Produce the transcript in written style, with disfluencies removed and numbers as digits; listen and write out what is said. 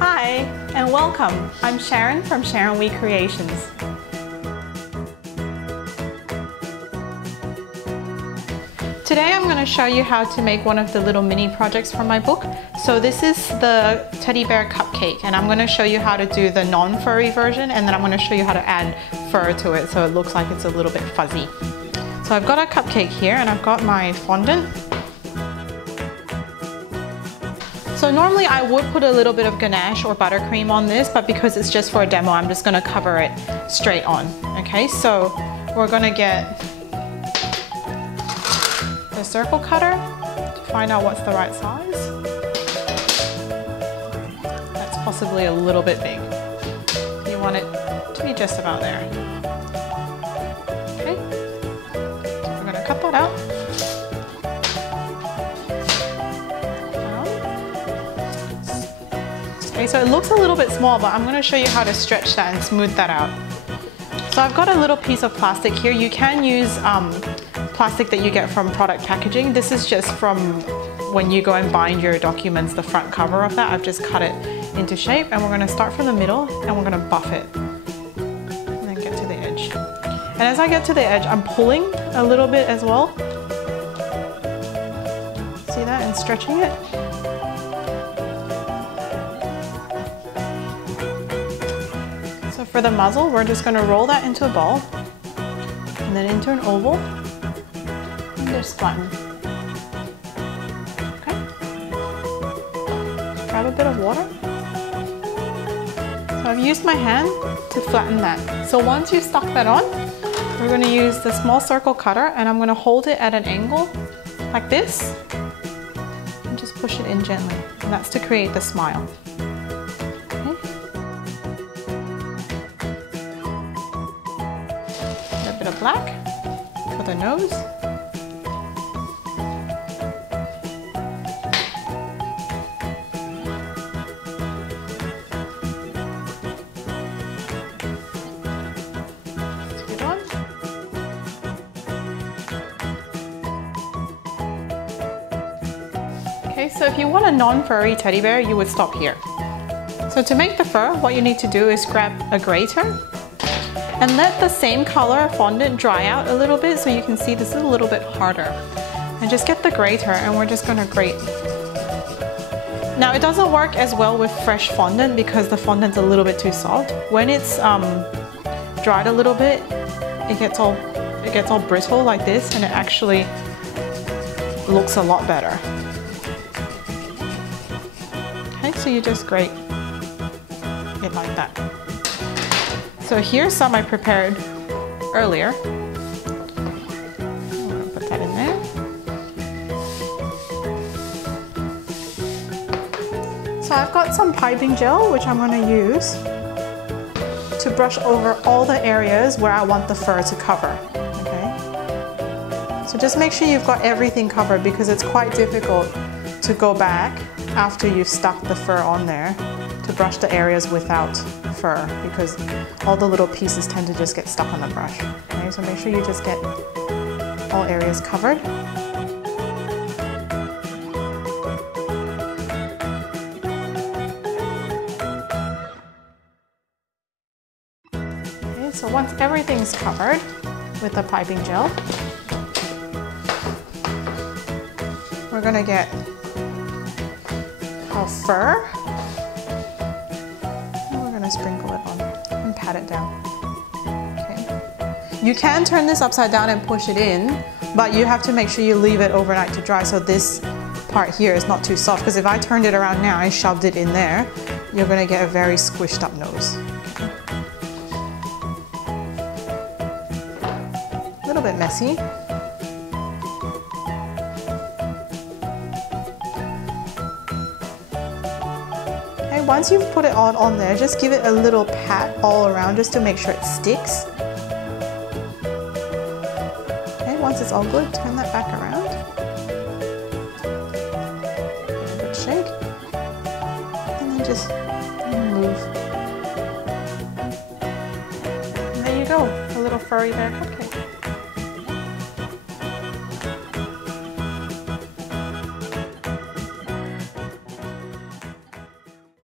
Hi, and welcome. I'm Sharon from Sharon We Creations. Today I'm going to show you how to make one of the little mini projects from my book. So this is the teddy bear cupcake, and I'm going to show you how to do the non-furry version, and then I'm going to show you how to add fur to it so it looks like it's a little bit fuzzy. So I've got a cupcake here, and I've got my fondant. So normally I would put a little bit of ganache or buttercream on this, but because it's just for a demo, I'm just going to cover it straight on. Okay, so we're going to get the circle cutter to find out what's the right size. That's possibly a little bit big. You want it to be just about there. Okay, so we're going to cut that out. Okay, so it looks a little bit small, but I'm going to show you how to stretch that and smooth that out. So I've got a little piece of plastic here. You can use plastic that you get from product packaging. This is just from when you go and bind your documents, the front cover of that. I've just cut it into shape, and we're going to start from the middle and we're going to buff it and then get to the edge. And as I get to the edge, I'm pulling a little bit as well. See that? And stretching it. So for the muzzle, we're just going to roll that into a ball and then into an oval and just flatten. Okay. Grab a bit of water. So I've used my hand to flatten that. So once you've stuck that on, we're going to use the small circle cutter, and I'm going to hold it at an angle like this and just push it in gently. And that's to create the smile. Bit of black for the nose. That's a good one. Okay, so if you want a non-furry teddy bear, you would stop here. So to make the fur, what you need to do is grab a grater and let the same color fondant dry out a little bit, so you can see this is a little bit harder. And just get the grater, and we're just gonna grate. Now it doesn't work as well with fresh fondant because the fondant's a little bit too soft. When it's dried a little bit, it gets all brittle like this, and it actually looks a lot better. Okay, so you just grate it like that. So here's some I prepared earlier. I'm going to put that in there. So I've got some piping gel, which I'm going to use to brush over all the areas where I want the fur to cover. Okay? So just make sure you've got everything covered, because it's quite difficult to go back after you've stuck the fur on there to brush the areas without fur, because all the little pieces tend to just get stuck on the brush. Okay, so make sure you just get all areas covered. Okay, so once everything's covered with the piping gel, we're gonna get our fur. Sprinkle it on and pat it down. Okay. You can turn this upside down and push it in, but you have to make sure you leave it overnight to dry, so this part here is not too soft, because if I turned it around now and shoved it in there, you're going to get a very squished up nose. Okay. A little bit messy. Once you've put it all on there, just give it a little pat all around just to make sure it sticks. Okay, once it's all good, turn that back around. Give it a good shake. And then just move. And there you go, a little furry bear cupcake.